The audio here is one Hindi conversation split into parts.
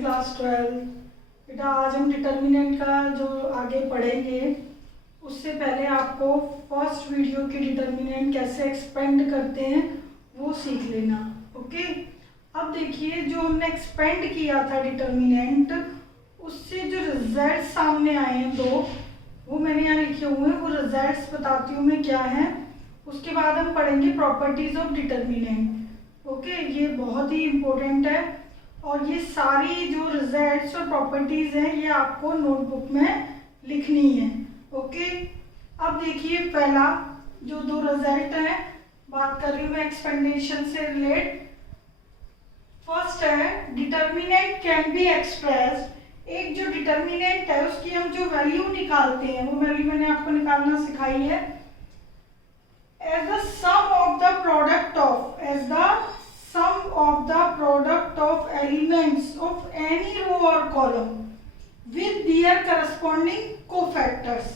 क्लास 12। बेटा आज हम डिटर्मिनेंट का जो आगे पढ़ेंगे उससे पहले आपको फर्स्ट वीडियो की डिटर्मिनेंट कैसे एक्सपेंड करते हैं वो सीख लेना। ओके, अब देखिए जो हमने एक्सपेंड किया था डिटर्मिनेंट, उससे जो रिजल्ट सामने आए हैं दो, वो मैंने यहाँ लिखे हुए हैं। वो रिजल्ट्स बताती हूँ मैं क्या है। उसके बाद हम पढ़ेंगे प्रॉपर्टीज ऑफ डिटर्मिनेंट। ओके, ये बहुत ही इम्पोर्टेंट है और ये सारी जो रिजल्ट्स और प्रॉपर्टीज हैं ये आपको नोटबुक में लिखनी है। ओके, अब देखिए पहला जो दो रिजल्ट हैं, बात कर रही हूँ मैं एक्सपेंडेशन से रिलेट। फर्स्ट है डिटर्मिनेंट कैन बी एक्सप्रेस्ड। एक जो डिटर्मिनेंट है उसकी हम जो वैल्यू निकालते हैं वो वैल्यू मैंने आपको निकालना सिखाई है। as the sum of the product of elements of any row or column with their corresponding cofactors।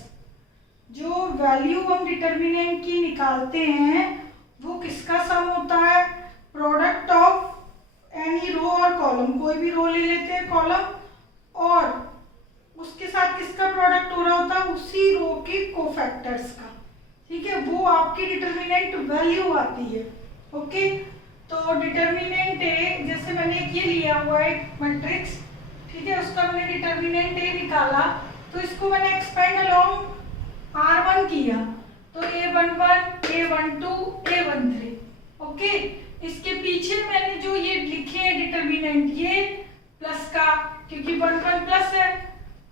जो वैल्यू हम डिटर्मिनेंट की निकालते हैं वो किसका सम होता है? प्रोडक्ट ऑफ एनी रो और कॉलम, कोई भी रो ले लेते हैं कॉलम, और उसके साथ किसका प्रोडक्ट हो रहा होता है? उसी रो के कोफैक्टर्स का। ठीक है, वो आपकी डिटर्मिनेंट वैल्यू आती है। ओके, तो डिटर्मिनेंट ए, जैसे मैंने ये लिया हुआ है मैट्रिक्स, ठीक है, उसका मैंने डिटर्मिनेंट ए निकाला, तो इसको मैंने एक्सपेंड अलोंग R1 किया, तो A11, A12, A13। ओके, इसके पीछे मैंने जो ये लिखे हैं डिटर्मिनेंट, ये प्लस का, क्योंकि 11 प्लस है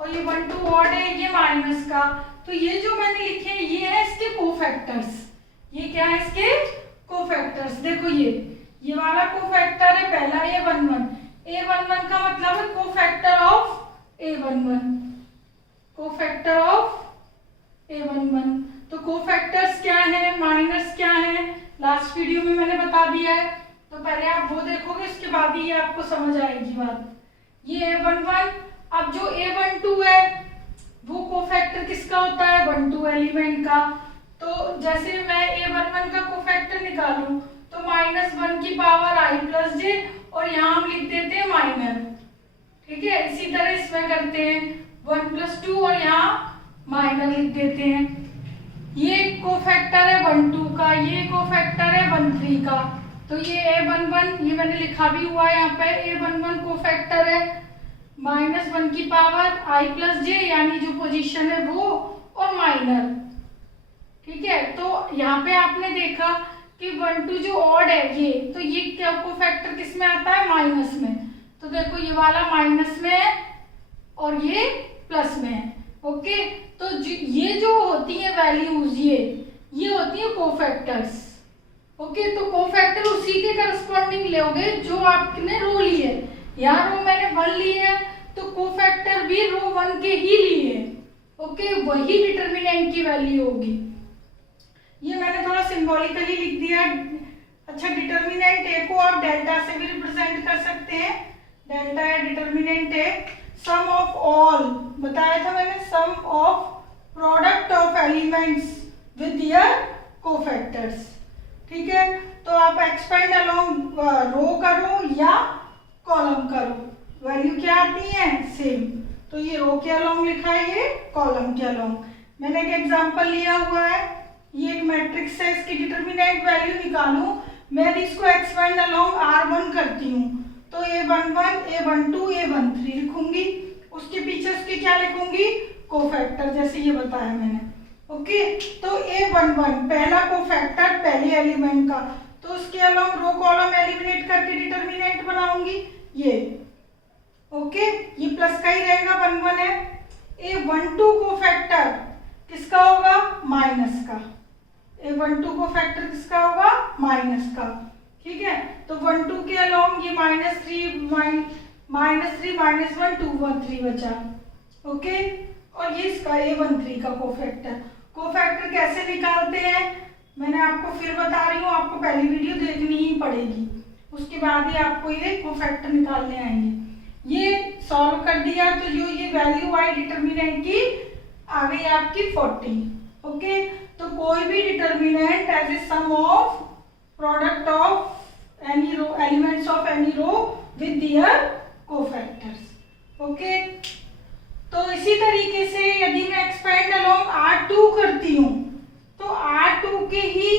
और ये 12 ऑड है, ये माइनस का, तो ये जो मैंने लिखे हैं ये है इसके कोफैक्टर्स। ये क्या है? इसके कोफैक्टर्स। देखो ये वाला कोफैक्टर है पहला A11। A11 का मतलब है cofactor of A11, cofactor of A11। तो कोफैक्टर्स क्या है, माइनस क्या है, लास्ट वीडियो में मैंने बता दिया है, तो पहले आप वो देखोगे, उसके बाद ही ये आपको समझ आएगी बात। ये A11। अब जो A12 है वो कोफैक्टर किसका होता है? 12 एलिमेंट का। तो जैसे मैं A11 का कोफैक्टर निकालूं तो -1 की पावर i प्लस जे, और यहाँ हम लिख देते हैं माइनर। ठीक है, इसी तरह इसमें करते हैं 1 + 2 और यहाँ माइनर लिख देते हैं। ये कोफैक्टर है 12 का, ये कोफैक्टर है 13 का, तो ये A11 ये मैंने लिखा भी हुआ है यहाँ पे। A11 कोफैक्टर है -1 की पावर i प्लस जे, यानी जो पोजीशन है वो, और माइनर। ठीक है, तो यहाँ पे आपने देखा कि 12 जो ऑड है ये, तो ये क्या कोफैक्टर किस में आता है? माइनस में। तो देखो ये वाला माइनस में है और ये प्लस में है। ओके, तो ये जो होती है वैल्यूज, ये होती है कोफैक्टर्स। ओके, तो कोफैक्टर उसी के करस्पॉन्डिंग लोगे जो आपने रो ली है। यहाँ रो मैंने 1 ली है तो कोफैक्टर भी रो 1 के ही लिए। ओके, वही डिटर्मिनेंट की वैल्यू होगी। ये मैंने थोड़ा सिंबॉलिकली लिख दिया। अच्छा, डिटर्मिनेंट ए को आप डेल्टा से भी रिप्रेजेंट कर सकते हैं। डेल्टा है determinant A. Sum of all बताया था मैंने, sum of product of elements with their cofactors. ठीक है, तो आप एक्सपेंड अलोंग रो करो या कॉलम करो, वैल्यू क्या आती है? सेम। तो ये रो के अलोंग लिखा है, ये कॉलम के अलोंग। मैंने एक एग्जांपल लिया हुआ है, ये एक मैट्रिक्स है, इसकी डिटर्मिनेंट वैल्यू निकालूं, मैं इसको एक्सपेंड अलोंग R1 करती हूँ, तो A11, A12, A13 लिखूंगी। उसके पीछे उसके क्या लिखूंगी? कोफैक्टर, जैसे ये बताया मैंने। ओके, तो A11 पहला कोफैक्टर पहले एलिमेंट का, तो उसके अलोंग रो कॉलम एलिमिनेट करके डिटर्मिनेंट बनाऊंगी ये। ओके, ये प्लस का ही रहेगा, 11 है। A12 कोफैक्टर किसका होगा? माइनस का। A12 कोफैक्टर किसका होगा? माइनस का। ठीक है, तो 12 के अलोंग ये -3 -1 2 1 3 बचा। ओके, और ये इसका A13 का कोफैक्टर। कोफैक्टर कैसे निकालते हैं मैंने आपको फिर बता रही हूँ, आपको पहली वीडियो देखनी ही पड़ेगी, उसके बाद ही आपको ये कोफैक्टर निकालने आएंगे। ये सॉल्व कर दिया तो जो ये वैल्यू आई डिटर्मिनेंट की आ गई आपकी 40। ओके, तो कोई भी determinant as a sum of product of any row elements of any row with their cofactors. Okay, तो इसी तरीके से यदि मैं एक्सपेंड अलोंग R2 करती हूँ तो R2 के ही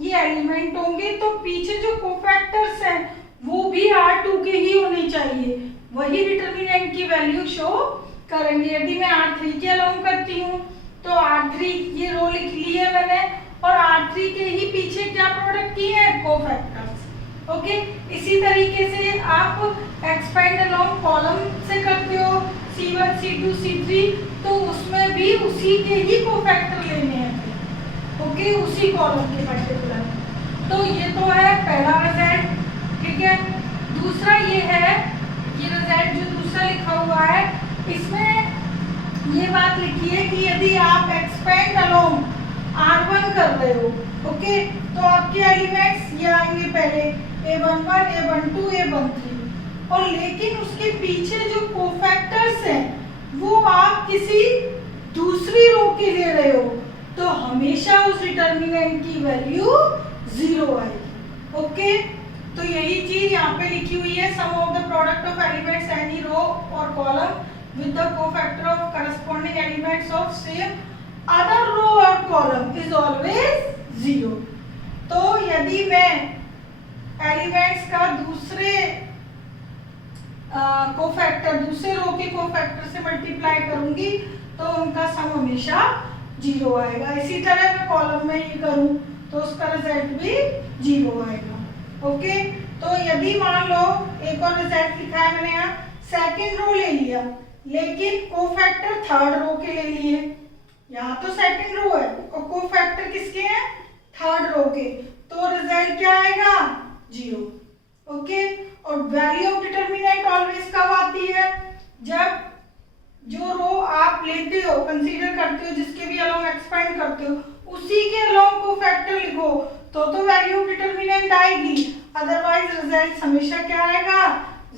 ये एलिमेंट होंगे, तो पीछे जो कोफैक्टर्स हैं वो भी R2 के ही होने चाहिए, वही डिटर्मिनेंट की वैल्यू शो करेंगे। यदि मैं R3 के अलोंग करती हूँ तो R3 ये रो लिख ली है मैंने, और R3 के ही पीछे क्या प्रोडक्ट की है, कोफैक्टर्स। ओके, इसी तरीके से आप एक्सपेंड अलोंग कॉलम से करते हो C1 C2 C3, तो उसमें भी उसी के ही कोफैक्टर लेने हैं। ओके, उसी कॉलम के पर्टिकुलर। तो ये तो है पहला रिजल्ट, ठीक है। दूसरा ये है, ये रिजल्ट जो दूसरा लिखा हुआ है इसमें ये बात लिखी है कि यदि आप एक्सपेंड अलोंग R1 कर रहे हो, ओके, तो आपके एलिमेंट्स ये आएंगे पहले A11 A12 A13, और लेकिन उसके पीछे जो कोफैक्टर्स हैं वो आप किसी दूसरी रो के ले रहे हो, तो हमेशा उस डिटर्मिनेंट की वैल्यू 0 आएगी। ओके, तो यही चीज यहाँ पे लिखी हुई है, sum of the product of elements any row और column with the cofactor of corresponding elements of same other row or column is always 0। तो यदि मैं एलिमेंट्स का दूसरे कोफैक्टर, दूसरे रो के कोफैक्टर से मल्टीप्लाई करूंगी तो उनका सम हमेशा 0 आएगा। इसी तरह मैं कॉलम में ये करूं तो उसका रिजल्ट भी 0 आएगा। ओके, तो यदि मान लो एक और रिजल्ट लिखा है मैंने, यहाँ सेकेंड रो ले लिया लेकिन कोफैक्टर थर्ड रो के ले लिए, यहाँ तो सेकंड रो है और कोफैक्टर किसके हैं, थर्ड रो के, तो रिजल्ट क्या आएगा, 0। ओके, और वैल्यू ऑफ डिटर्मिनेंट ऑलवेज कब आती है, जब जो रो आप लेते हो, कंसीडर करते हो, जिसके भी अलोंग एक्सपेंड करते हो उसी के अलोंग कोफैक्टर लिखो तो वैल्यू ऑफ डिटर्मिनेंट आएगी, अदरवाइज रिजल्ट हमेशा क्या आएगा,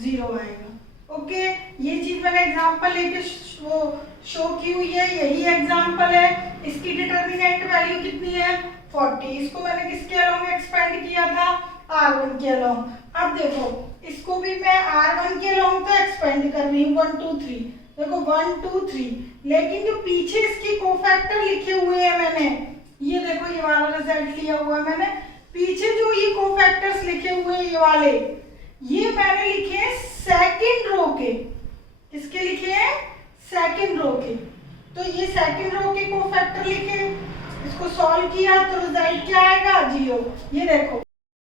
0 आएगा। ओके, ये चीज मैंने एग्जांपल लेके शो की हुई है, यही एग्जांपल है। इसकी डिटर्मिनेंट वैल्यू कितनी है, 40। इसको मैंने किसके अलोंग एक्सपेंड किया था, R1 के अलोंग। अब देखो इसको भी मैं R1 के अलोंग तो एक्सपेंड कर रही हूँ 1 2 3, देखो 1 2 3, लेकिन जो पीछे इसकी कोफैक्टर लिखे हुए हैं मैंने, ये देखो ये वाला रिजल्ट लिया हुआ है मैंने, पीछे जो ये कोफैक्टर्स लिखे हुए हैं ये वाले, ये मैंने लिखे हैं सेकंड रो के। किसके लिखे हैं, सेकंड रो के। तो ये सेकंड रो के कोफैक्टर लिखे, इसको सॉल्व किया तो रिजल्ट क्या आएगा, 0। ये देखो,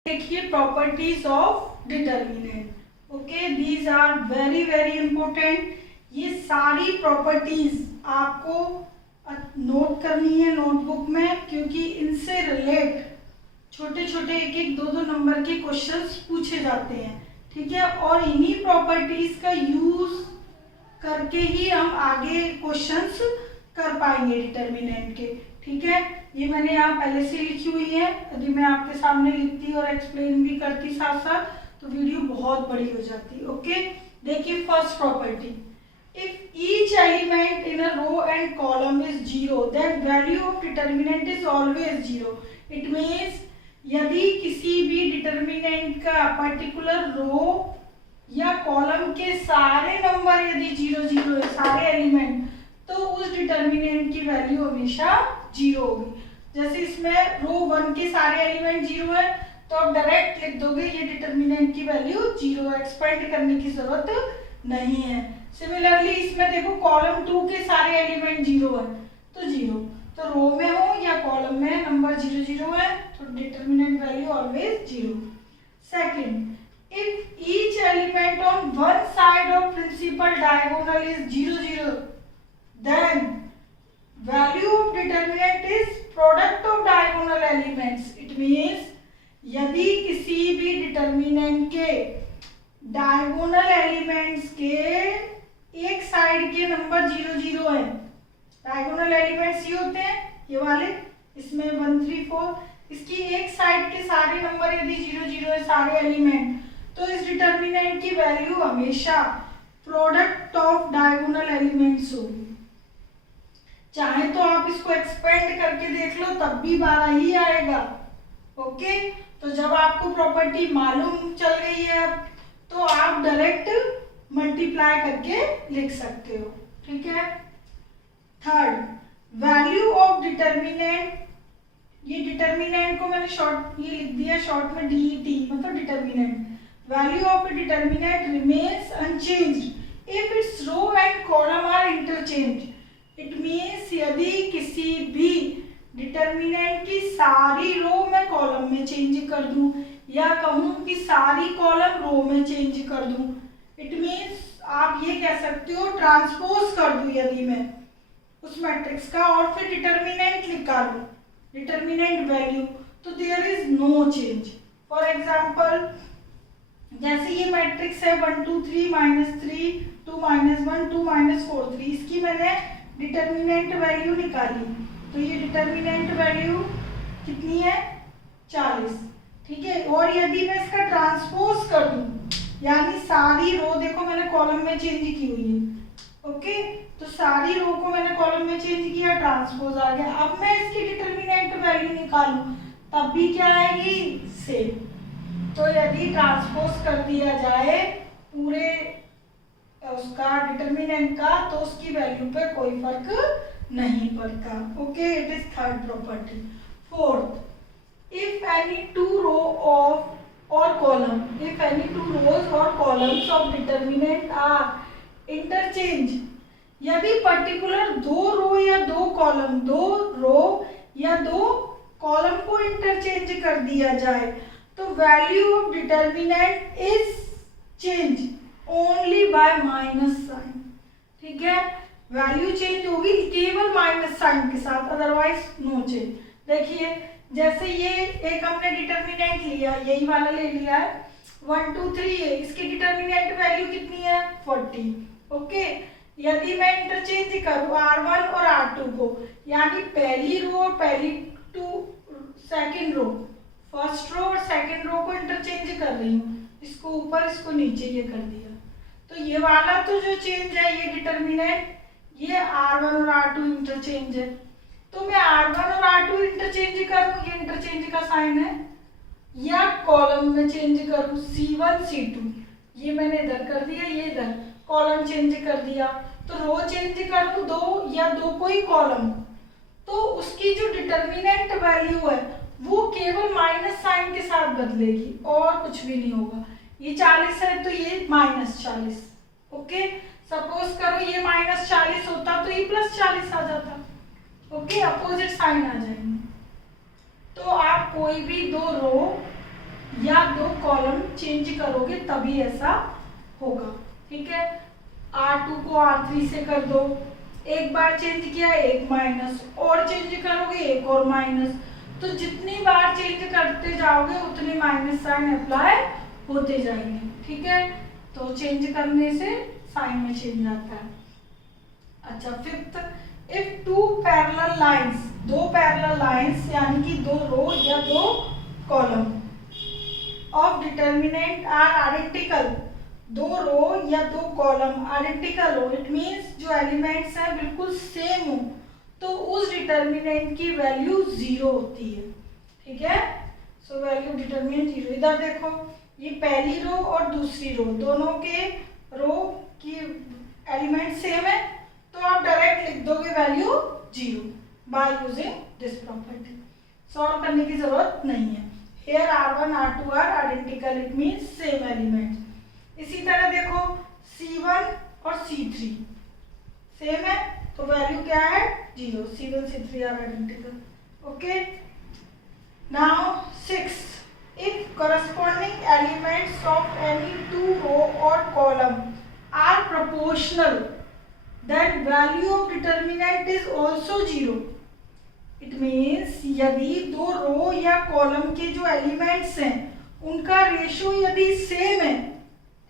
देखिए properties of determinant. Okay, these are very very important. ये सारी प्रॉपर्टीज आपको नोट करनी है नोटबुक में, क्योंकि इनसे रिलेट छोटे छोटे एक एक दो दो नंबर के क्वेश्चंस पूछे जाते हैं, ठीक है। और इन्हीं प्रॉपर्टीज का यूज करके ही हम आगे क्वेश्चंस कर पाएंगे डिटर्मिनेंट के, ठीक है। ये मैंने यहाँ पहले से लिखी हुई है, यदि मैं आपके सामने लिखती और एक्सप्लेन भी करती साथ साथ तो वीडियो बहुत बड़ी हो जाती। ओके, देखिए first property, if each element in a row and column is 0 then value of determinant is always 0। It means यदि किसी भी डिटर्मिनेंट का पर्टिकुलर रो या कॉलम के सारे नंबर यदि 0 0 है, सारे एलिमेंट, तो उस डिटर्मिनेंट की वैल्यू हमेशा 0 होगी। जैसे इसमें रो 1 के सारे एलिमेंट 0 है तो आप डायरेक्ट लिख दोगे ये डिटर्मिनेंट की वैल्यू 0, एक्सपेंड करने की जरूरत नहीं है। सिमिलरली इसमें देखो कॉलम 2 के सारे एलिमेंट 0 है तो 0, तो रो में हो या कॉलम में नंबर 0 0 है तो determinant value always 0। Second, if each element on one side of principal diagonal is 0 0 then value of determinant is product of diagonal elements। it means यदि किसी भी डिटर्मिनेंट के डायगोनल एलिमेंट्स के एक साइड के नंबर 0 0 है, डायगोनल एलिमेंट्स ये होते हैं ये वाले, इसमें 1 3 4, इसकी एक साइड के सारे नंबर यदि 0 0 है सारे एलिमेंट, तो इस डिटर्मिनेंट की वैल्यू हमेशा प्रोडक्ट ऑफ डायगोनल एलिमेंट्स होगी। चाहे तो आप इसको एक्सपेंड करके देख लो तब भी 12 ही आएगा। ओके, तो जब आपको प्रॉपर्टी मालूम चल गई है अब, तो आप डायरेक्ट मल्टीप्लाई करके लिख सकते हो। ठीक है। थर्ड, वैल्यू ऑफ डिटर्मिनेंट, ये डिटर्मिनेंट को मैंने शॉर्ट ये लिख दिया शॉर्ट में DET, मतलब determinant. Value of determinant remains unchanged if its row and column are interchange. It means यदि किसी भी डिटर्मिनेंट की सारी रो मैं कॉलम में चेंज कर दूं या कहूं कि सारी कॉलम रो में चेंज कर दूं, इट मीन्स आप ये कह सकते हो ट्रांसपोज कर दूं यदि मैं उस मैट्रिक्स का और फिर डिटर्मिनेंट निकालूं, डिटर्मिनेंट वैल्यू, तो there is no change. For example जैसे ये मैट्रिक्स है 1 2 3 -3 2 -1 2 -4 3, इसकी मैंने डिटर्मिनेंट वैल्यू निकाली, तो ये डिटर्मिनेंट वैल्यू कितनी है 40। ठीक है। और यदि मैं इसका ट्रांसपोज कर दूं, यानी सारी रो देखो मैंने कॉलम में चेंज की हुई है, ओके, तो सारी रो को मैंने कॉलम में चेंज किया, ट्रांसपोज आ गया। अब मैं इसकी डिटर्मिनेंट वैल्यू निकालूं तब भी क्या आएगी सेम। तो यदि ट्रांसपोज कर दिया जाए पूरे उसका डिटर्मिनेंट का तो उसकी वैल्यू पे कोई फर्क नहीं पड़ता। Okay, it is third property. Fourth, if any two row of or column, if any two rows or columns of determinant are interchange, यदि पर्टिकुलर दो रो या दो कॉलम, दो रो या दो कॉलम को इंटरचेंज कर दिया जाए तो value of determinant is change only by minus sign. ठीक है, वैल्यू चेंज होगी केवल माइनस साइन के साथ, अदरवाइज नो चेंज। देखिए जैसे ये एक हमने डिटर्मिनेंट लिया, यही वाला ले लिया है 1 2 3 है, इसकी डिटर्मिनेंट वैल्यू कितनी है 40। ओके, यदि मैं इंटरचेंज करूं R1 और R2 को, यानी पहली रो और पहली सेकंड रो, फर्स्ट रो और सेकंड रो को इंटरचेंज कर रही हूँ, इसको ऊपर इसको नीचे ये कर दिया, तो ये वाला तो जो चेंज है ये डिटर्मिनेंट, ये R1 और R2 इंटरचेंज है, तो मैं R1 और R2 इंटरचेंज करूं, ये इंटरचेंज का साइन है, या कॉलम में चेंज करूं C1 C2, ये मैंने इधर कर दिया, ये इधर कॉलम चेंज कर दिया, तो रो चेंज करूं दो या दो कोई कॉलम, तो उसकी जो डिटर्मिनेंट वैल्यू है वो केवल माइनस साइन के साथ बदलेगी और कुछ भी नहीं होगा। ये 40 है तो ये -40। ओके, सपोज करो ये -40 होता तो ये +40 आ जाता। ओके, अपोजिट साइन आ जाएंगे। तो आप कोई भी दो रो या दो कॉलम चेंज करोगे तभी ऐसा होगा। ठीक है, R2 को R3 से कर दो, एक बार चेंज किया एक माइनस, और चेंज करोगे एक और माइनस, तो जितनी बार चेंज करते जाओगे उतने माइनस साइन अप्लाई होते जाएंगे। ठीक है, तो चेंज करने से साइन में चेंज आता है। अच्छा, fifth, if two parallel lines, दो पैरेलल लाइंस यानी कि दो रो या दो column of determinant are identical, दो रो या दो कॉलम आइडेंटिकल हो, इट मीन्स जो एलिमेंट्स हैं बिल्कुल सेम हो, तो उस डिटर्मिनेंट की वैल्यू 0 होती है। ठीक है, सो वैल्यू डिटर्मिनेंट 0। इधर देखो, ये पहली रो और दूसरी रो, दोनों के रो की एलिमेंट सेम है, तो आप डायरेक्ट लिख दोगे value 0 by using this property. Solve करने की जरूरत नहीं है। Here R1 R2 are identical, it means same elements। इसी तरह देखो C1 और C3 सेम है तो वैल्यू क्या है 0, C1 C3 are identical। Okay, now 6, if corresponding elements of any two row or column are proportional then value of determinant is also 0। It means यदि दो रो या कॉलम के जो एलिमेंट्स हैं उनका रेशो यदि सेम है,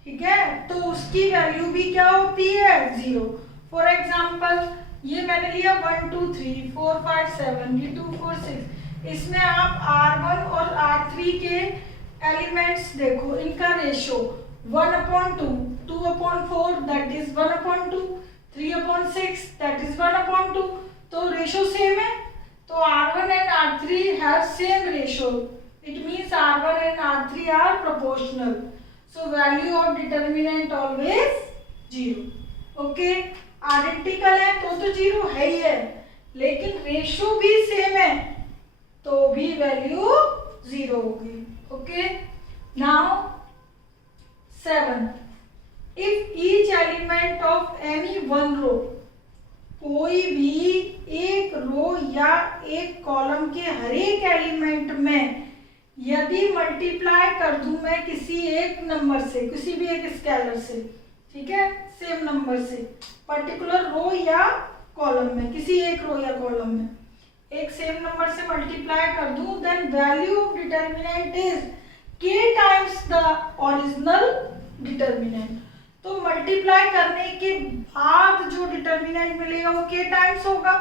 ठीक है, तो उसकी वैल्यू भी क्या होती है 0। फॉर एग्जाम्पल ये मैंने लिया 1 2 3 4 5 7, ये 2 4 6, इसमें आप R1 और R3 के एलिमेंट्स देखो, इनका ratio 1/2, 2/4 that is 1/2, 3/6 that is 1/2, तो रेशो सेम है, तो R1 and R3 have same ratio. It means R1 and R3 are proportional. So value of determinant always 0। Okay, identical है तो 0 है ही है, लेकिन रेशो भी सेम है तो भी वैल्यू 0 होगी। Okay, now 7, if each element of any one row, कोई भी एक रो या एक कॉलम के हर एक एलिमेंट में यदि मल्टीप्लाई कर दूं मैं किसी एक नंबर से, किसी भी एक स्केलर से, ठीक है, सेम नंबर से, पर्टिकुलर रो या कॉलम में, किसी एक रो या कॉलम में एक सेम नंबर से मल्टीप्लाई कर दूं, then value of determinant is k times the original determinant. तो मल्टीप्लाई करने के बाद जो डिटर्मिनेंट मिलेगा वो k टाइम्स होगा,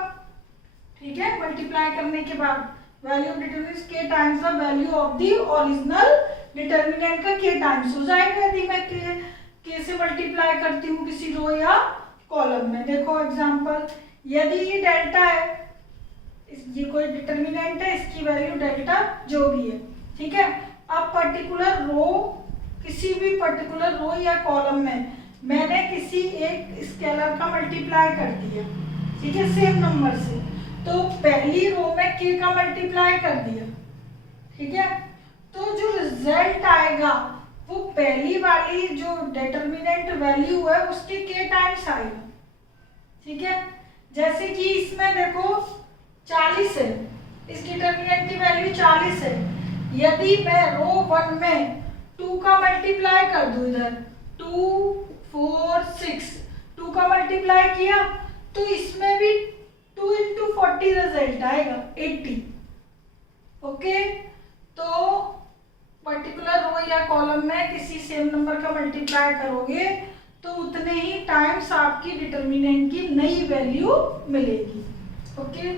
ठीक है, मल्टीप्लाई करने के बाद value of determinant k times the value of the original determinant का k टाइम्स हो जाएगा यदि मैं k से मल्टीप्लाई करती हूँ किसी रो या कॉलम में। देखो एग्जांपल, यदि ये डेल्टा है, ये कोई डिटर्मिनेंट है, इसकी वैल्यू डेल्टा जो भी है, ठीक है। अब पर्टिकुलर रो, किसी भी पर्टिकुलर रो या कॉलम में मैंने किसी एक स्केलर का मल्टीप्लाई कर दिया, ठीक है, सेम नंबर से, तो पहली रो में k का मल्टीप्लाई कर दिया, ठीक है, तो जो रिजल्ट आएगा वो पहली वाली जो डिटर्मिनेंट वैल्यू है उसके k टाइम्स आएगा, ठीक है। जैसे कि इसमें देखो 40 है, इस डिटर्मिनेंट की वैल्यू 40 है, यदि मैं रो 1 में 2 का मल्टीप्लाई कर दूं, इधर 2 4 6 2 का मल्टीप्लाई किया तो इसमें भी 2 × 40 रिजल्ट आएगा 80। ओके, तो पर्टिकुलर रो या कॉलम में किसी सेम नंबर का मल्टीप्लाई करोगे तो उतने ही टाइम्स आपकी डिटर्मिनेंट की नई वैल्यू मिलेगी। ओके,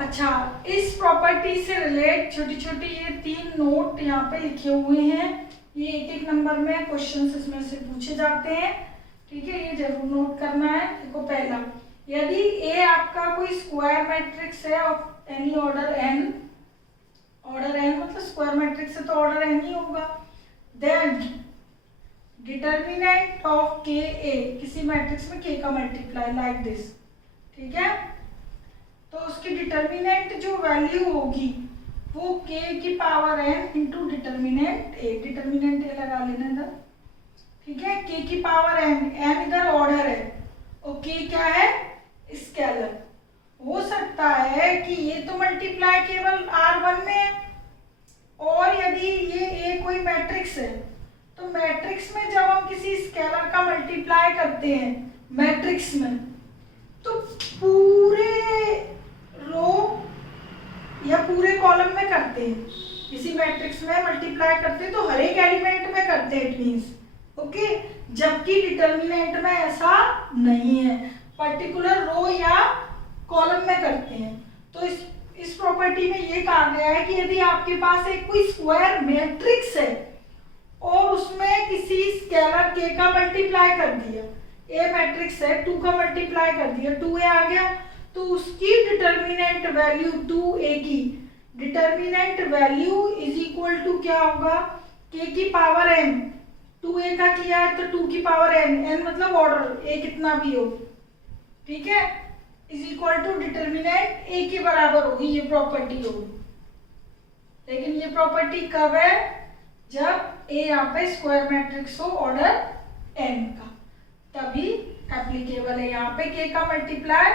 अच्छा, इस प्रॉपर्टी से रिलेट छोटी छोटी ये 3 नोट यहाँ पे लिखे हुए हैं, ये एक एक नंबर में क्वेश्चंस इसमें से पूछे जाते हैं, ठीक है, ये जरूर नोट करना है। देखो पहला, यदि ए आपका कोई स्क्वायर मैट्रिक्स है of any order n, order n मतलब स्क्वायर मैट्रिक्स है तो ऑर्डर n ही होगा, देन डिटर्मिनेंट ऑफ के ए, किसी मैट्रिक्स में k का मल्टीप्लाई लाइक दिस, ठीक है, तो उसकी डिटर्मिनेंट जो वैल्यू होगी वो k की power n into determinant a, determinant a लगा लेना इधर, ठीक है, k की पावर n, n इधर ऑर्डर है और k क्या है, स्केलर। हो सकता है कि ये तो मल्टीप्लाई केवल R1 में है, और यदि ये a कोई मैट्रिक्स है तो मैट्रिक्स में जब हम किसी स्केलर का मल्टीप्लाई करते हैं मैट्रिक्स में, तो पूरे रो या पूरे कॉलम में करते हैं, किसी मैट्रिक्स में मल्टीप्लाई करते हैं तो हर एक एलिमेंट में करते हैं, इट मींस, ओके, जबकि डिटर्मिनेंट में ऐसा नहीं है, पर्टिकुलर रो या कॉलम में करते हैं। तो इस प्रॉपर्टी में ये कहा गया है कि यदि आपके पास एक कोई स्क्वायर मैट्रिक्स है और उसमें किसी स्केलर k का मल्टीप्लाई कर दिया, ए मैट्रिक्स है, 2 का मल्टीप्लाई कर दिया, 2a आ गया, तो उसकी डिटर्मिनेंट वैल्यू 2a की determinant value is equal to क्या होगा, k की पावर n, 2a का किया है तो 2 की पावर n, n मतलब ऑर्डर a कितना भी हो, ठीक है, is equal to determinant a के बराबर होगी, ये प्रॉपर्टी होगी। लेकिन ये प्रॉपर्टी कब है, जब a यहाँ पे स्क्वायर मैट्रिक्स हो ऑर्डर n का, तभी एप्लीकेबल है। यहाँ पे k का मल्टीप्लाई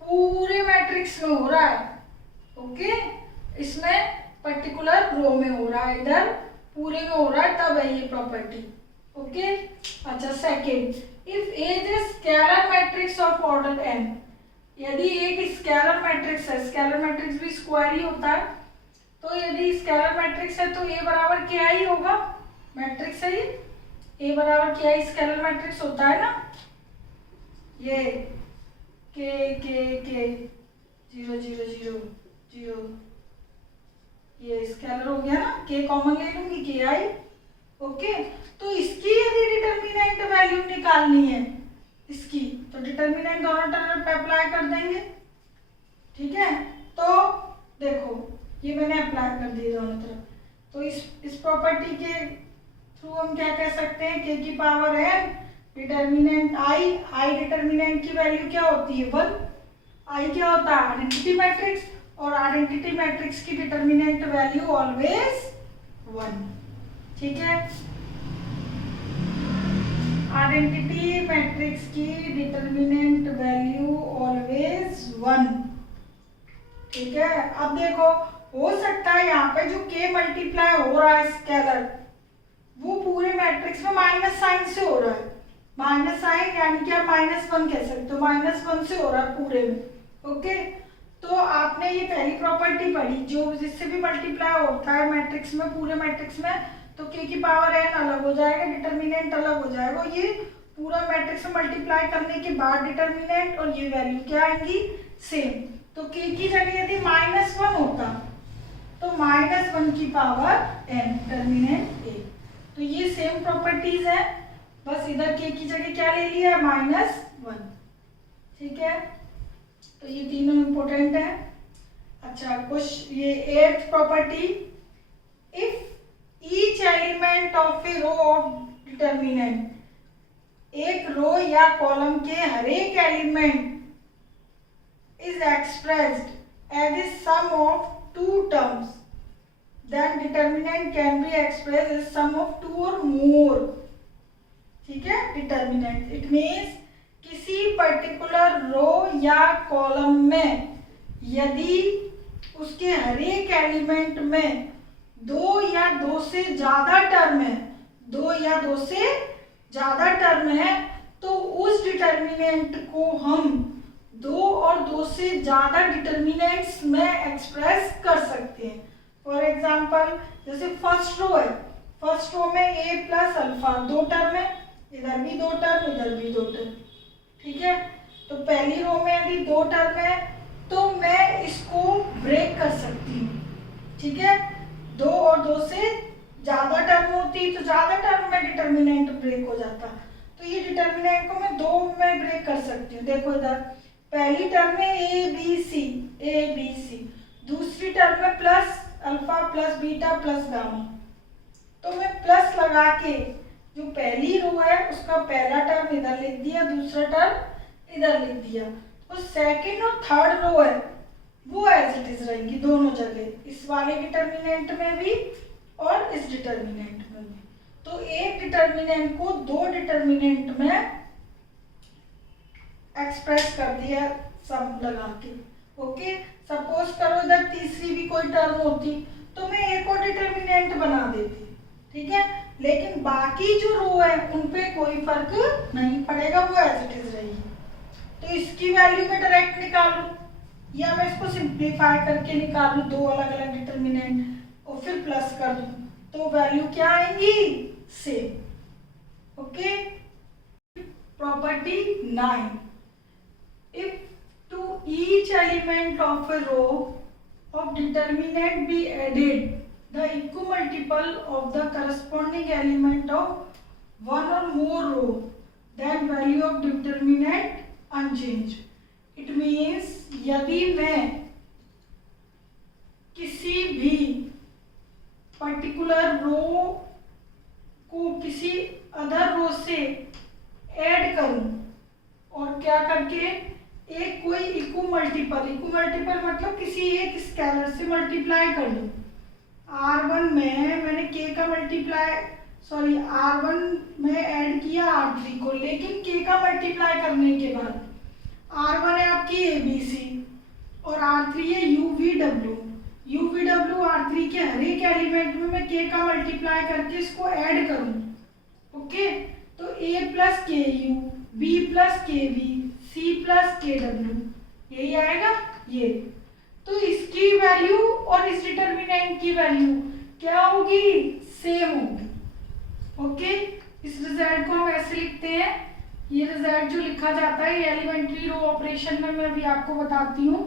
पूरे मैट्रिक्स में हो रहा है, ओके, इसमें पर्टिकुलर रो में हो रहा है, इधर पूरे में हो रहा है, तब है ये प्रॉपर्टी, ओके। अच्छा, second, if A is a scalar matrix of order n, यदि एक स्केलर मैट्रिक्स है, स्केलर मैट्रिक्स भी स्क्वायर ही होता है, तो यदि स्केलर मैट्रिक्स है तो a बराबर क्या ही होगा, मैट्रिक्स है ये, a बराबर क्या ही स्केलर मैट्रिक्स होता है ना, ये k k k 0 0 0 0, ये स्केलर हो गया ना, k कॉमन ले लूंगी k i, ओके। तो इसकी यदि डिटर्मिनेंट वैल्यू निकालनी है इसकी, तो डिटर्मिनेंट दोनों तरफ पे अप्लाई कर देंगे, ठीक है। तो देखो ये मैंने अप्लाई कर दिया दोनों तरफ, तो इस प्रॉपर्टी के थ्रू हम क्या कह सकते हैं, k की पावर n डिटर्मिनेंट आई डिटर्मिनेंट की वैल्यू क्या होती है 1। आई क्या होता है आइडेंटिटी मैट्रिक्स, और आइडेंटिटी मैट्रिक्स की डिटर्मिनेंट वैल्यू ऑलवेज 1। ठीक है, आइडेंटिटी मैट्रिक्स की डिटर्मिनेंट वैल्यू ऑलवेज 1। ठीक है, अब देखो हो सकता है यहाँ पे जो k मल्टीप्लाई हो रहा है स्केलर, वो पूरे मैट्रिक्स में माइनस साइन से हो रहा है। माइनस साइन यानी कि आप -1 कह सकते हो, -1 से हो रहा है पूरे में। ओके, तो आपने ये पहली प्रॉपर्टी पढ़ी, जो जिससे भी मल्टीप्लाई होता है मैट्रिक्स में, पूरे मैट्रिक्स में, तो k की पावर n अलग हो जाएगा, डिटर्मिनेंट अलग हो जाएगा। ये पूरा मैट्रिक्स में मल्टीप्लाई करने के बाद डिटर्मिनेंट और ये वैल्यू क्या आएंगी सेम। तो k की जगह यदि -1 होता तो -1 की पावर n डिटर्मिनेंट a। तो ये सेम प्रॉपर्टीज है, बस इधर k की जगह क्या ले लिया -1। ठीक है, तो ये तीनों इंपॉर्टेंट है। अच्छा कुछ ये 8th property, if each element of a row of determinant, एक रो या कॉलम के हर एक element is expressed as a sum of two terms, then determinant can be expressed as sum of two or more। ठीक है, डिटर्मिनेंट इट मीन्स किसी पर्टिकुलर रो या कॉलम में यदि उसके हर एक एलिमेंट में 2 या 2 से ज्यादा टर्म है, 2 या 2 से ज्यादा टर्म है, तो उस डिटर्मिनेंट को हम 2 और 2 से ज्यादा डिटर्मिनेंट्स में एक्सप्रेस कर सकते हैं। फॉर एग्जाम्पल जैसे फर्स्ट रो है, फर्स्ट रो में a प्लस अल्फा 2 टर्म है, इधर भी 2 टर्म, इधर भी 2 टर्म। ठीक है, तो पहली रो में यदि 2 टर्म है तो मैं इसको ब्रेक कर सकती हूँ। ठीक है, 2 और 2 से ज्यादा टर्म होती तो ज्यादा टर्म में डिटर्मिनेंट ब्रेक हो जाता, तो ये डिटर्मिनेंट को मैं 2 में ब्रेक कर सकती हूँ। देखो इधर पहली टर्म में ए बी सी, दूसरी टर्म में plus alpha plus beta plus gamma, तो मैं प्लस लगा के जो पहली रो है उसका पहला टर्म इधर लिख दिया, दूसरा टर्म इधर लिख दिया, तो सेकंड और थर्ड रो है वो एज इट इज रहेंगी दोनों जगह, इस वाले डिटर्मिनेंट में भी और इस डिटर्मिनेंट में भी। तो एक डिटर्मिनेंट को 2 डिटर्मिनेंट में एक्सप्रेस कर दिया सम लगा के। ओके, सपोज करो इधर तीसरी भी कोई टर्म होती तो मैं एक और डिटर्मिनेंट बना देती। ठीक है, लेकिन बाकी जो रो है उन पे कोई फर्क नहीं पड़ेगा, वो एज इट इज रहेगी। तो इसकी वैल्यू मैं डायरेक्ट निकालूं या मैं इसको सिंप्लीफाई करके निकालूं, 2 अलग अलग डिटर्मिनेंट और फिर प्लस कर दूं, तो वैल्यू क्या आएंगी same. Okay, property 9, if to each element of a row of determinant be added the equimultiple of the corresponding element of one or more row, then value of determinant unchanged। it means यदि मैं किसी भी पर्टिकुलर रो को किसी अदर रो से ऐड करूं और क्या करके एक कोई इक्व मल्टीपल मतलब किसी एक स्केलर से मल्टीप्लाई कर दूं। R1 में मैंने k का R1 में ऐड किया R3 को, लेकिन k का मल्टीप्लाई करने के बाद R1 है आपकी ABC और R3 है UVW R3 के हर एक एलिमेंट में मैं k का मल्टीप्लाई करके इसको ऐड करूं। ओके, तो A plus KU, B plus KB, C plus KW, यही आएगा ये। तो इसकी वैल्यू और इस डिटर्मिनेंट की वैल्यू क्या होगी सेम होगी। ओके, इस रिजल्ट को हम ऐसे लिखते हैं, ये रिजल्ट जो लिखा जाता है एलिमेंट्री रो ऑपरेशन में मैं भी आपको बताती हूँ।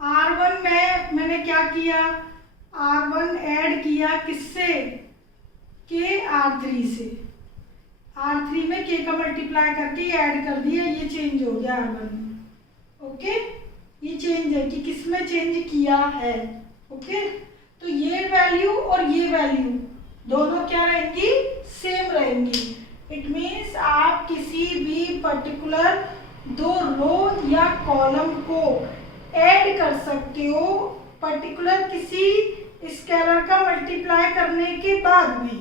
R1 में मैंने क्या किया, R1 ऐड किया किससे, के R3 से, R3 में k का मल्टीप्लाई करके ऐड कर दिया, ये चेंज हो गया R1 में। ओके, ये चेंज है कि किस में चेंज किया है। ओके, तो ये वैल्यू और ये वैल्यू दोनों क्या रहेंगी सेम रहेंगी, इट मीन्स आप किसी भी पर्टिकुलर दो रो या कॉलम को ऐड कर सकते हो पर्टिकुलर किसी स्केलर का मल्टीप्लाई करने के बाद भी।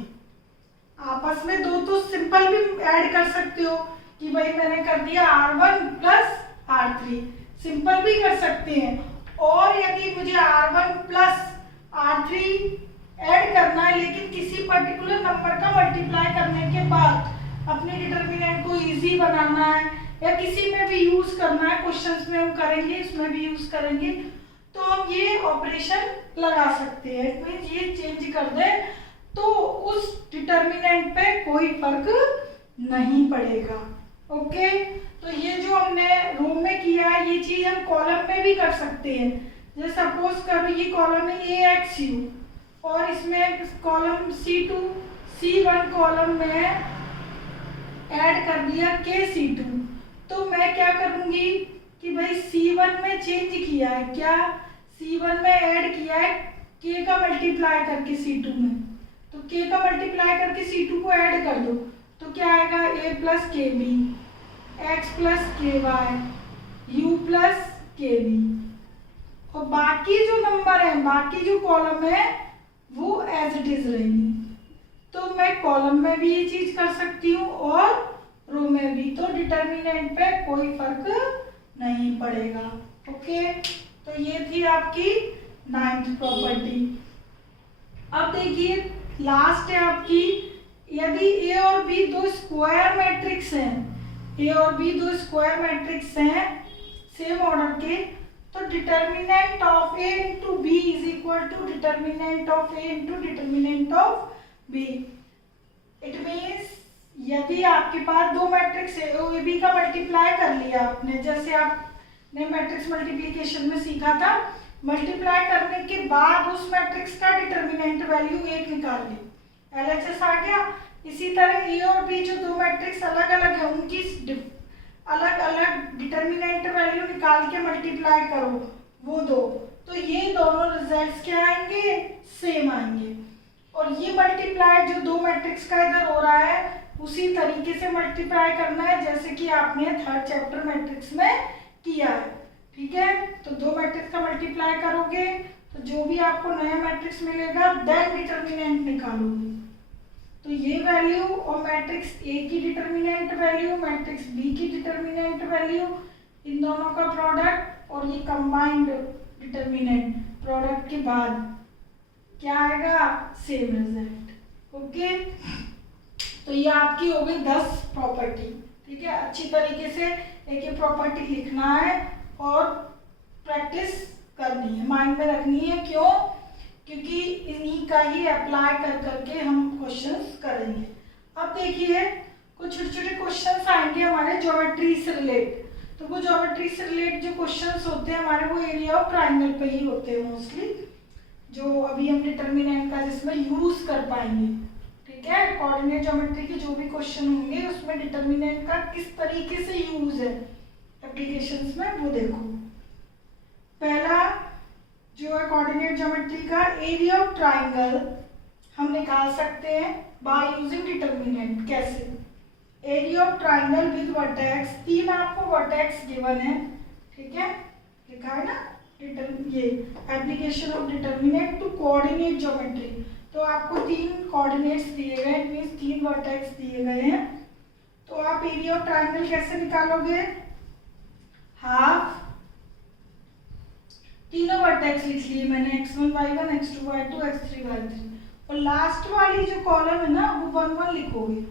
आपस में दो तो सिंपल भी ऐड कर सकते हो कि भाई मैंने कर दिया R1 प्लस R3, सिंपल भी कर सकते हैं। और यदि मुझे R1 प्लस R3 ऐड करना है लेकिन किसी पर्टिकुलर नंबर का मल्टीप्लाई करने के बाद अपने डिटर्मिनेंट को इजी बनाना है या किसी में भी यूज करना है, क्वेश्चंस में हम करेंगे, इसमें भी यूज करेंगे, तो हम ये ऑपरेशन लगा सकते हैं। इट मींस ये चेंज कर दे तो उस डिटर्मिनेंट पे कोई फर्क नहीं पड़ेगा। ओके, तो ये जो हमने रो में किया है ये चीज हम कॉलम में भी कर सकते हैं। जैसे सपोज करो ये कॉलम है AXU और इसमें कॉलम C2 C1 कॉलम में ऐड कर दिया KC2, तो मैं क्या करूंगी कि भाई C1 में चेंज किया है, क्या C1 में ऐड किया है K का मल्टीप्लाई करके C2 में, तो K का मल्टीप्लाई करके C2 को ऐड कर दो तो क्या आएगा A plus KB, X plus KY, U plus KB, और बाकी जो नंबर है, बाकी जो कॉलम है वो एज इट इज रहेंगे। तो मैं कॉलम में भी ये चीज कर सकती हूँ और रो में भी, तो डिटर्मिनेंट पे कोई फर्क नहीं पड़ेगा। ओके, तो ये थी आपकी 9th प्रॉपर्टी। अब देखिए लास्ट है आपकी, यदि A और B दो स्क्वायर मैट्रिक्स हैं, A और B दो स्क्वायर मैट्रिक्स हैं सेम ऑर्डर के, तो determinant of A into B is equal to determinant of A into determinant of B। It means यदि आपके पास दो मैट्रिक्स है, A B का मल्टीप्लाई कर लिया आपने, जैसे आपने मैट्रिक्स मल्टीप्लिकेशन में सीखा था, मल्टीप्लाई करने के बाद उस मैट्रिक्स का डिटर्मिनेंट वैल्यू 1 निकाल ली, LHS आ गया। इसी तरह A और B जो दो मैट्रिक्स अलग अलग है उनकी अलग अलग डिटर्मिनेंट वैल्यू निकाल के मल्टीप्लाई करो वो दो, तो ये दोनों रिजल्ट्स क्या आएंगे, सेम आएंगे। और ये मल्टीप्लाई जो दो मैट्रिक्स का इधर हो रहा है उसी तरीके से मल्टीप्लाई करना है जैसे कि आपने 3rd चैप्टर मैट्रिक्स में किया है। ठीक है, तो दो मैट्रिक्स का मल्टीप्लाई करोगे तो जो भी आपको नया मैट्रिक्स मिलेगा देन डिटर्मिनेंट निकालोगे, तो ये वैल्यू और मैट्रिक्स A की डिटर्मिनेंट वैल्यू, मैट्रिक्स B की डिटर्मिनेंट वैल्यू, इन दोनों का प्रोडक्ट और ये कंबाइंड डिटर्मिनेंट प्रोडक्ट के बाद क्या आएगा, सेम रिजल्ट। ओके, तो ये आपकी हो गई 10 प्रॉपर्टी। ठीक है, अच्छी तरीके से एक एक प्रॉपर्टी लिखना है और प्रैक्टिस करनी है, माइंड में रखनी है। क्यों? क्योंकि इन्हीं का ही अप्लाई कर करके हम क्वेश्चंस करेंगे। अब देखिए कुछ छोटे छोटे क्वेश्चंस आएंगे हमारे ज्योमेट्री से रिलेट, तो वो ज्योमेट्री से रिलेट जो क्वेश्चंस होते हैं हमारे वो एरिया ऑफ ट्राइंगल पे ही होते हैं मोस्टली, जो अभी हम डिटर्मिनेंट का जिसमें यूज कर पाएंगे। ठीक है, कोऑर्डिनेट ज्योमेट्री के जो भी क्वेश्चन होंगे उसमें डिटर्मिनेंट का किस तरीके से यूज है एप्लीकेशंस में वो देखो। पहला जो है कोऑर्डिनेट ज्योमेट्री का, एरिया ऑफ ट्राइंगल हम निकाल सकते हैं बाय यूजिंग डिटर्मिनेंट। कैसे? Area of triangle with vertex, 3 आपको वर्टेक्स गिवन है। ठीक है, लिखा है ना ये application of determinant to coordinate geometry, तो आपको 3 कोऑर्डिनेट्स दिए गए, इट मींस 3 वर्टेक्स दिए गए हैं। तो आप एरिया ऑफ ट्राइंगल कैसे निकालोगे, हाफ, तीनों वर्टेक्स लिख लिए मैंने, x1 y1 x2 y2 x3 y3, और लास्ट वाली जो कॉलम है ना वो 1 1 लिखोगे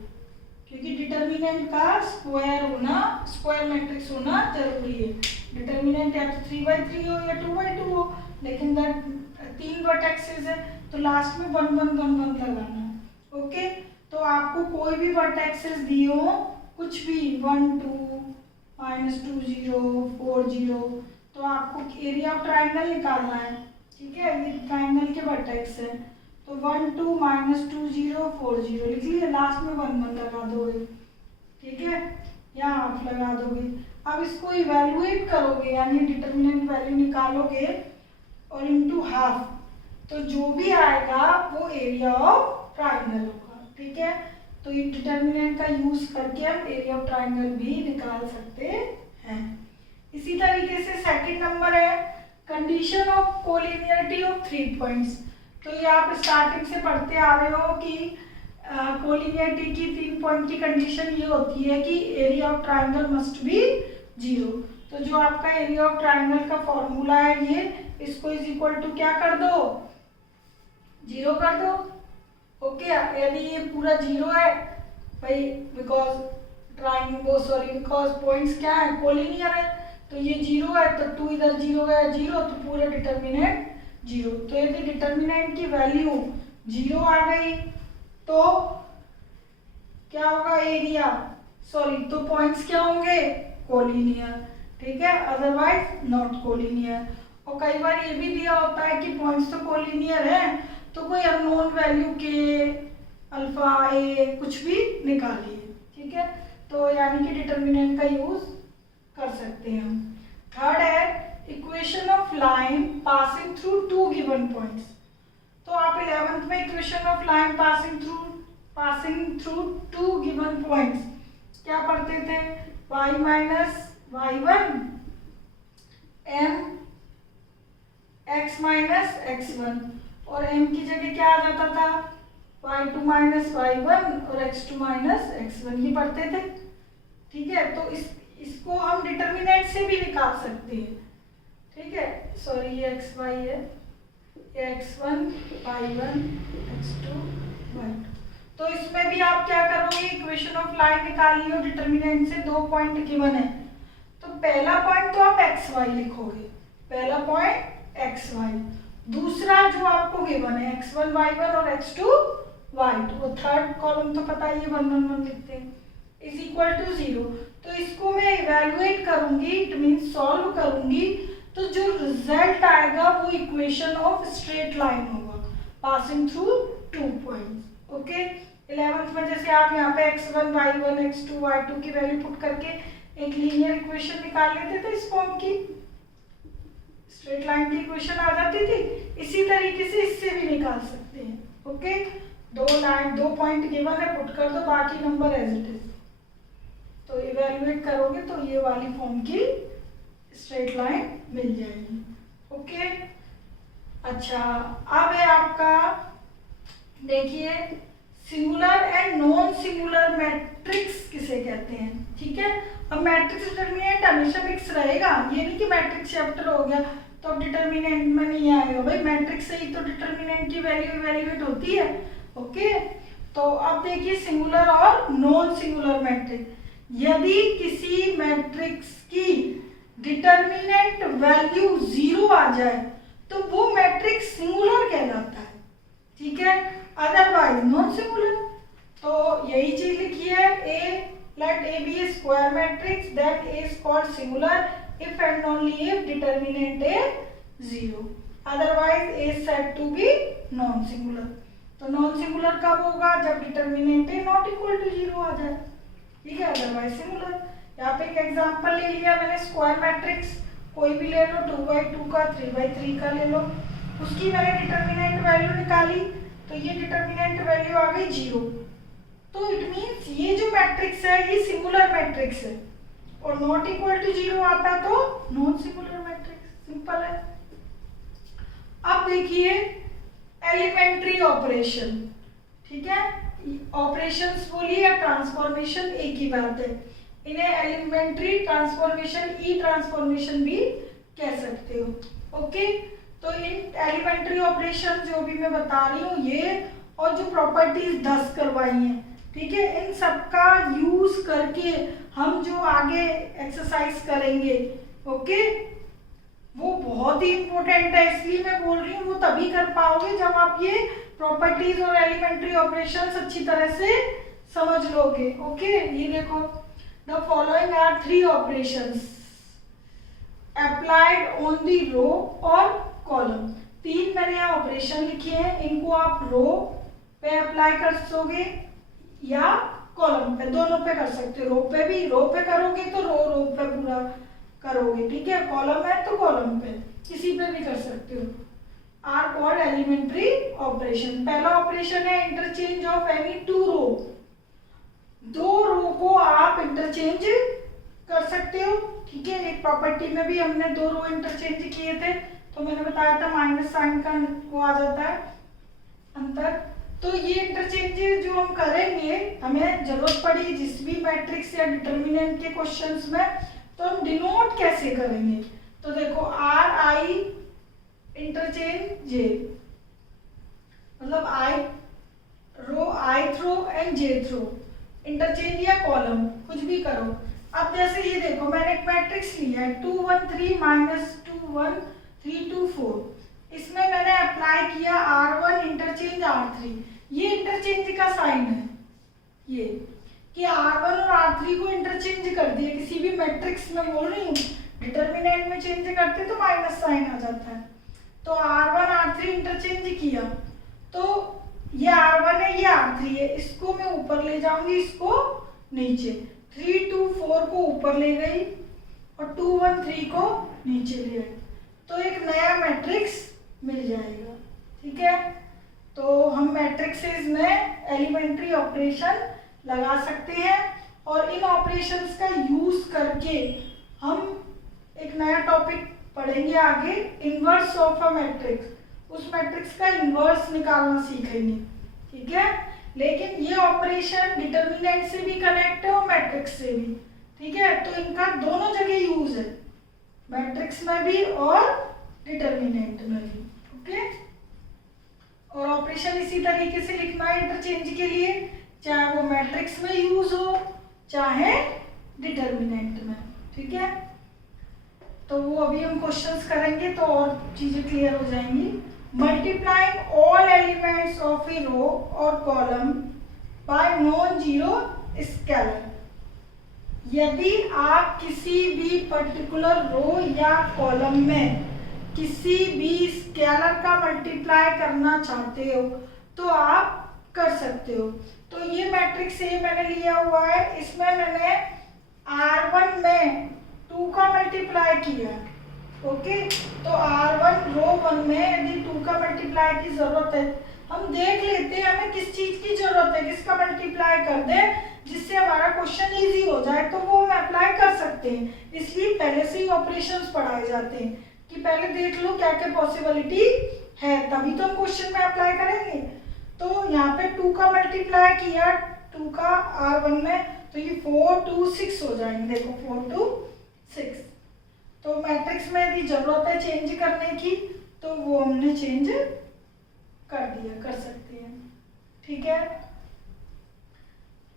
क्योंकि डिटर्मिनेंट का स्क्वायर होना, स्क्वायर मैट्रिक्स होना जरूरी है। डिटर्मिनेंट या तो 3/3 हो या 2/2 हो, लेकिन 3 वर्टेक्सेस है तो लास्ट में 1 1 1 1 लगाना है। ओके, तो आपको कोई भी वर्टेक्सेस दिए हो, कुछ भी 1 2 -2 0 4 0, तो आपको एरिया ऑफ ट्राइंगल निकालना है। ठीक है, ये ट्राइंगल के वर्टेक्स है, तो 1 2 -2 0 4 0 लिख लिया, लास्ट में 1 1 लगा दोगे। ठीक है, या हाफ लगा दोगे। अब इसको इवैल्यूएट करोगे यानी डिटर्मिनेंट वैल्यू निकालोगे और इनटू हाफ, तो जो भी आएगा वो एरिया ऑफ ट्राइंगल होगा। ठीक है, तो ये डिटर्मिनेंट का यूज करके हम एरिया ऑफ ट्राइंगल भी निकाल सकते हैं। इसी तरीके से सेकंड नंबर है condition of collinearity of 3 points. तो ये आप स्टार्टिंग से पढ़ते आ रहे हो कि कोलिनियरिटी की 3 पॉइंट की कंडीशन ये होती है कि area of triangle must be 0। तो जो आपका एरिया ऑफ ट्राइंगल का फॉर्मूला है ये, इसको इज इक्वल टू क्या कर दो, 0 कर दो। ओके, यदि ये पूरा 0 है भाई, बिकॉज पॉइंट्स क्या है, कोलिनियर है, तो ये 0 है तो 2 इधर 0 गया 0, तो पूरा डिटर्मिनेंट 0। तो यदि डिटर्मिनेंट की वैल्यू 0 आ गई तो क्या होगा, एरिया तो पॉइंट्स क्या होंगे, कोलिनियर, ठीक है, अदरवाइज नॉट कोलिनियर। और कई बार ये भी दिया होता है कि पॉइंट्स तो कोलिनियर है तो कोई अननोन वैल्यू के अल्फा ए कुछ भी निकालिए, ठीक है, तो यानी कि डिटर्मिनेंट का यूज कर सकते हैं हम। थर्ड है equation of line passing through 2 given points. तो आप 11th में equation of line passing through 2 given points क्या पढ़ते थे, y minus y1 m x minus x1, और m की जगह क्या आ जाता था, y2 माइनस y1 और x2 माइनस x1, ये पढ़ते थे, ठीक है। तो इसको हम डिटर्मिनेंट से भी निकाल सकते हैं, ठीक है, सॉरी ये x y है, ये x1 y1 x2 y2। तो इसमें भी आप क्या करोगे, इक्वेशन ऑफ लाइन निकालनी हो डिटर्मिनेंट से, 2 पॉइंट गिवन है, तो पहला पॉइंट तो आप xy लिखोगे, पहला पॉइंट xy, दूसरा जो आपको गिवन है x1 y1 और x2 y2, और थर्ड कॉलम तो पता ही है 1 1 1 लिखते हैं, इज इक्वल टू 0। तो इसको मैं इवैल्यूएट करूंगी, इट मींस सॉल्व करूंगी, तो जो रिजल्ट आएगा वो इक्वेशन ऑफ स्ट्रेट लाइन होगा passing through 2 points. Okay, 11th में जैसे आप यहाँ पे x1 y1 x2 y2 की वैल्यू पुट करके एक लीनियर इक्वेशन निकाल लेते थे, इस फॉर्म की स्ट्रेट लाइन की इक्वेशन आ जाती थी, इसी तरीके से इससे भी निकाल सकते हैं। ओके, 2 पॉइंट गिवन है, पुट कर दो, बाकी नंबर एज इट इज, तो इवैल्यूएट करोगे तो ये वाली फॉर्म की स्ट्रेट लाइन मिल जाएगी। ओके, अच्छा, अब है आपका, देखिए singular and non singular matrix किसे कहते हैं, ठीक है। अब मैट्रिक्स डिटर्मिनेंट हमेशा फिक्स रहेगा, ये नहीं कि मैट्रिक्स चैप्टर हो गया तो अब डिटर्मिनेंट में नहीं आएगा, भाई मैट्रिक्स से ही तो डिटर्मिनेंट की वैल्यू इवैल्यूएट होती है। ओके, तो अब देखिए सिंगुलर और नॉन सिंगुलर मैट्रिक्स, यदि किसी मैट्रिक्स की डिटर्मिनेंट वैल्यू 0 आ जाए तो वो मैट्रिक्स सिंगुलर कहलाता है, ठीक है, अदरवाइज नॉन सिंगुलर। तो यही चीज लिखी है, let A be a square matrix, then A is called singular if and only if determinant is 0, otherwise A is said to be non singular। तो नॉन सिंगुलर कब होगा, जब determinant A not equal to 0 आ जाए, ठीक है, अदरवाइज सिंगुलर। यहाँ पे एक एग्जांपल ले लिया मैंने, स्क्वायर मैट्रिक्स कोई भी ले लो, 2x2 का 3x3 का ले लो, उसकी मैंने डिटर्मिनेंट वैल्यू निकाली, तो ये डिटर्मिनेंट वैल्यू आ गई 0, तो इट मींस ये जो मैट्रिक्स है ये सिंगुलर मैट्रिक्स है, और नॉट इक्वल टू 0 आता तो नॉन सिंगुलर मैट्रिक्स, सिंपल है। अब देखिए एलिमेंट्री ऑपरेशन, ठीक है, ऑपरेशंस बोलिए या ट्रांसफॉर्मेशन एक ही बात है, इन्हें एलिमेंट्री ट्रांसफॉर्मेशन, ई ट्रांसफॉर्मेशन भी कह सकते हो। ओके, तो इन एलिमेंट्री ऑपरेशन जो भी मैं बता रही हूँ ये, और जो प्रॉपर्टीज 10 करवाई हैं, ठीक है, इन सब का यूज करके हम जो आगे एक्सरसाइज करेंगे, ओके, वो बहुत ही इंपॉर्टेंट है, इसलिए मैं बोल रही हूँ वो तभी कर पाओगे जब आप ये प्रॉपर्टीज और एलिमेंट्री ऑपरेशंस अच्छी तरह से समझ लोगे। ओके, ये देखो, the following are 3 operations applied on the row और कॉलम। 3 मैंने यहाँ ऑपरेशन लिखे हैं, इनको आप रो पे अप्लाई कर सोगे या कॉलम पे, दोनों पे कर सकते हो। रो पे करोगे तो रो पे पूरा करोगे, ठीक है, कॉलम है तो कॉलम पे, किसी पे भी कर सकते हो। Are called elementary operation. पहला ऑपरेशन है इंटरचेंज ऑफ एनी 2 रो दो रो को आप इंटरचेंज कर सकते हो, ठीक है। एक प्रॉपर्टी में भी हमने दो रो इंटरचेंज किए थे, तो मैंने बताया था माइनस साइन का वो आ जाता है अंतर। तो ये इंटरचेंज जो हम करेंगे, हमें जरूरत पड़ी जिस भी मैट्रिक्स या डिटर्मिनेंट के क्वेश्चंस में, तो हम डिनोट कैसे करेंगे। तो देखो आर आई इंटरचेंज जे, मतलब I row, I th row and J th row, interchange या कॉलम कुछ भी करो। अब जैसे ये देखो मैंने एक मैट्रिक्स लिया है 2 1 3 माइनस 2 1 3 2 4, इसमें मैंने अप्लाई किया R1 इंटरचेंज R3। ये इंटरचेंज का साइन है, ये कि R1 और R3 को इंटरचेंज कर दिया किसी भी मैट्रिक्स में, बोल रही हूँ डिटर्मिनेंट में चेंज करते तो माइनस साइन आ जाता है। तो R1 R3 इंटरचेंज किया, तो ये R1 है ये R3 है, इसको मैं ऊपर ले जाऊंगी, इसको नीचे, 3 2 4 को ऊपर ले गई और 2 1 3 को नीचे ले आई, तो एक नया मैट्रिक्स मिल जाएगा, ठीक है। तो हम मैट्रिक्सेस में एलिमेंट्री ऑपरेशन लगा सकते हैं, और इन ऑपरेशंस का यूज करके हम एक नया टॉपिक पढ़ेंगे आगे, इनवर्स ऑफ अ मैट्रिक्स। उस मैट्रिक्स का इनवर्स निकालना सीखेंगे, ठीक है। लेकिन ये ऑपरेशन डिटर्मिनेंट से भी कनेक्ट है और मैट्रिक्स से भी, ठीक है। तो इनका दोनों जगह यूज है, मैट्रिक्स में भी और डिटर्मिनेंट में भी, ओके। और ऑपरेशन इसी तरीके से लिखना है इंटरचेंज के लिए, चाहे वो मैट्रिक्स में यूज हो चाहे डिटर्मिनेंट में, ठीक है। तो वो अभी हम क्वेश्चंस करेंगे तो और चीजें क्लियर हो जाएंगी। Multiplying all elements of a रो और column by non zero scalar, यदि आप किसी भी पर्टिकुलर रो या कॉलम में किसी भी स्केलर का मल्टीप्लाई करना चाहते हो तो आप कर सकते हो। तो ये मैट्रिक्स ए मैंने लिया हुआ है, इसमें मैंने R1 में 2 का मल्टीप्लाई किया, ओके। तो R1 रो 1 में यदि 2 का मल्टीप्लाई की जरूरत है, हम देख लेते हैं हमें किस चीज की जरूरत है, किसका मल्टीप्लाई कर दे जिससे हमारा क्वेश्चन इजी हो जाए, तो वो हम अप्लाई कर सकते हैं। इसलिए पहले से ही ऑपरेशंस पढ़ाए जाते हैं कि पहले देख लो क्या क्या पॉसिबिलिटी है, तभी तो हम क्वेश्चन में अप्लाई करेंगे। तो यहाँ पे 2 का मल्टीप्लाई किया 2 का R1 में, तो ये 4 2 6 हो जाएंगे, देखो 4 2 6। तो मैट्रिक्स में यदि जरूरत है चेंज करने की तो वो हमने चेंज कर दिया, कर सकते हैं, ठीक है।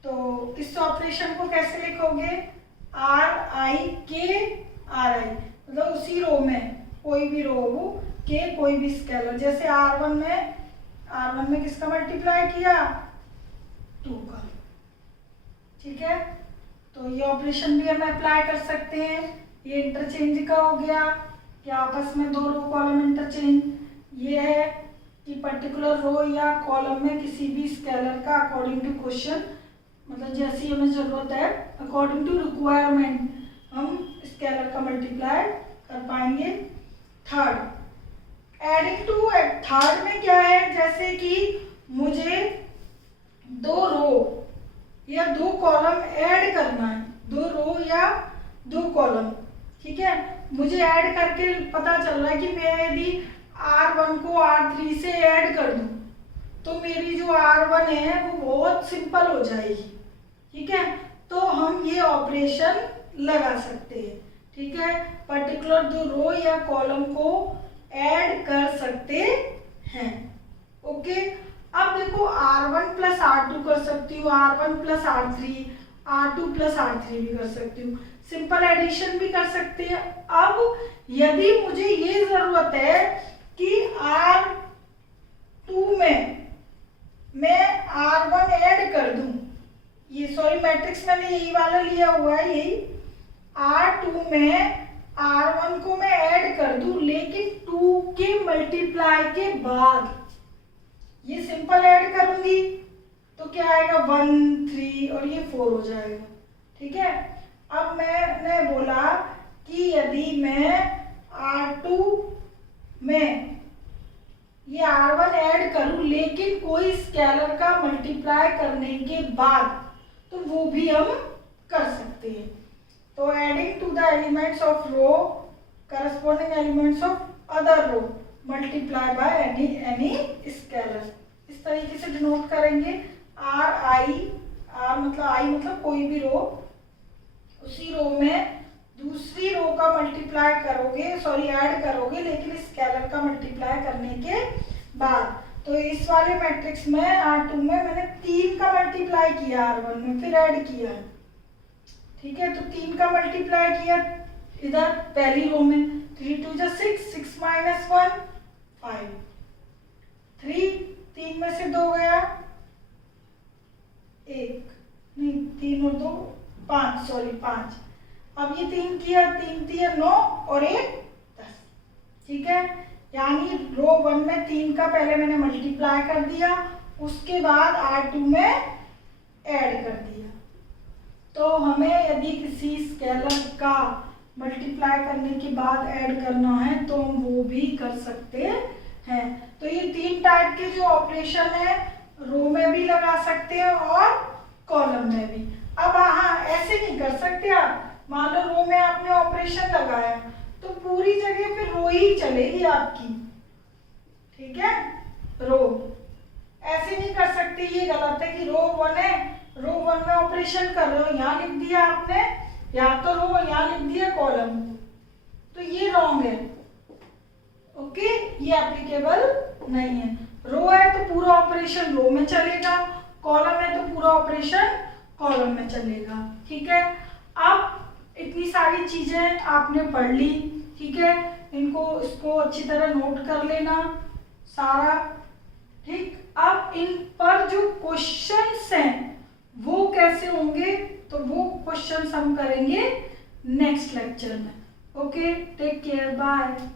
तो इस ऑपरेशन को कैसे लिखोगे, RIKRI, मतलब उसी रो में कोई भी रो हो के कोई भी स्केलर, जैसे R1 में किसका मल्टीप्लाई किया 2 का, ठीक है। तो ये ऑपरेशन भी हम अप्लाई कर सकते हैं। ये इंटरचेंज का हो गया कि आपस में दो रो कॉलम इंटरचेंज, ये है कि पर्टिकुलर रो या कॉलम में किसी भी स्केलर का अकॉर्डिंग टू क्वेश्चन, मतलब जैसी हमें जरूरत है अकॉर्डिंग टू रिक्वायरमेंट हम स्केलर का मल्टीप्लाई कर पाएंगे। थर्ड, एडिंग टू, थर्ड में क्या है, जैसे कि मुझे दो रो या दो कॉलम ऐड करना है, दो रो या दो कॉलम, ठीक है। मुझे ऐड करके पता चल रहा है कि मैं यदि R1 को R3 से ऐड कर दूं तो मेरी जो R1 है वो बहुत सिंपल हो जाएगी, ठीक है। तो हम ये ऑपरेशन लगा सकते हैं, ठीक है। पर्टिकुलर दो रो या कॉलम को ऐड कर सकते हैं, ओके। अब देखो R1 प्लस R2 कर सकती हूँ, R1 plus R3, R2 plus R3 भी कर सकती हूँ, सिंपल एडिशन भी कर सकते हैं। अब यदि मुझे ये जरूरत है कि R2 में मैं R1 ऐड कर दूं, ये सॉरी मैट्रिक्स मैंने यही वाला लिया हुआ है, यही R2 में R1 को मैं ऐड कर दूं, लेकिन 2 के मल्टीप्लाई के बाद ये सिंपल ऐड करूंगी तो क्या आएगा 1 3 और ये 4 हो जाएगा, ठीक है। अब मैंने बोला कि यदि मैं R2 में ये R1 ऐड करूं लेकिन कोई स्केलर का मल्टीप्लाई करने के बाद तो वो भी हम कर सकते हैं। तो adding to the elements of row corresponding elements of other row multiply by any scalar, इस तरीके से डिनोट करेंगे। आर मतलब कोई भी रो, उसी रो में दूसरी रो का मल्टीप्लाई करोगे, ऐड करोगे, लेकिन स्केलर का मल्टीप्लाई करने के बाद। तो इस वाले मैट्रिक्स में R2 में मैंने 3 का मल्टीप्लाई किया R1 में, फिर ऐड किया, ठीक है। तो 3 का मल्टीप्लाई किया इधर पहली रो में, 3 2 जा 6, 6 माइनस 1 5, 3 में से 2 गया 1, नहीं 3 और 2 5। अब ये 3 किया, 3 9 और 1 10, ठीक है। यानी रो 1 में 3 का पहले मैंने मल्टीप्लाई कर दिया, उसके बाद R2 में ऐड कर दिया। तो हमें यदि किसी स्केलर का मल्टीप्लाई करने के बाद ऐड करना है तो हम वो भी कर सकते हैं। तो ये 3 टाइप के जो ऑपरेशन है रो में भी लगा सकते हैं और कॉलम में भी। अब हाँ, ऐसे नहीं कर सकते आप, मान लो रो में आपने ऑपरेशन लगाया तो पूरी जगह पे रो ही चलेगी आपकी, ठीक है। रो ऐसे नहीं कर सकते, ये गलत है कि रो 1 है, रो 1 में ऑपरेशन कर रहे हो, यहाँ लिख दिया आपने या तो रो, यहाँ लिख दिया कॉलम, तो ये रॉन्ग है। ओके, ये एप्लीकेबल नहीं है। रो है तो पूरा ऑपरेशन रो में चलेगा, कॉलम है तो पूरा ऑपरेशन कॉलम में चलेगा, ठीक है। अब इतनी सारी चीजें आपने पढ़ ली, ठीक है। इसको अच्छी तरह नोट कर लेना सारा, ठीक। अब इन पर जो क्वेश्चंस हैं वो कैसे होंगे, तो वो क्वेश्चंस हम करेंगे नेक्स्ट लेक्चर में। Okay, take care, bye.